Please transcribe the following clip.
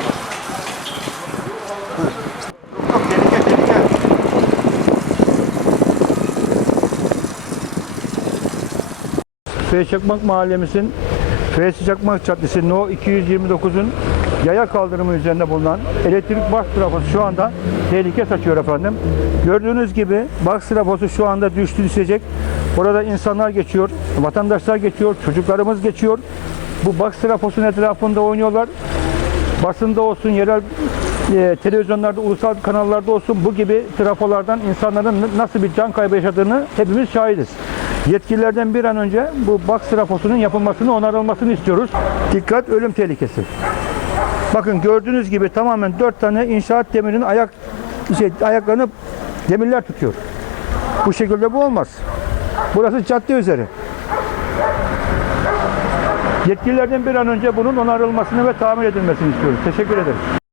gel bak. Buyur. F. Çakmak Mahallemizin F. Çakmak Caddesi No 229'un yaya kaldırımı üzerinde bulunan elektrik bak trafosu şu anda tehlike saçıyor efendim. Gördüğünüz gibi bak trafosu şu anda düştü düşecek. Burada insanlar geçiyor, vatandaşlar geçiyor, çocuklarımız geçiyor. Bu bak trafosun etrafında oynuyorlar. Basında olsun, yerel e, televizyonlarda, ulusal kanallarda olsun bu gibi trafolardan insanların nasıl bir can kaybı yaşadığını hepimiz şahidiz. Yetkililerden bir an önce bu box trafosunun yapılmasını, onarılmasını istiyoruz. Dikkat ölüm tehlikesi. Bakın gördüğünüz gibi tamamen dört tane inşaat demirinin ayak şey, ayaklarını demirler tutuyor. Bu şekilde bu olmaz. Burası cadde üzeri. Yetkililerden bir an önce bunun onarılmasını ve tamir edilmesini istiyoruz. Teşekkür ederim.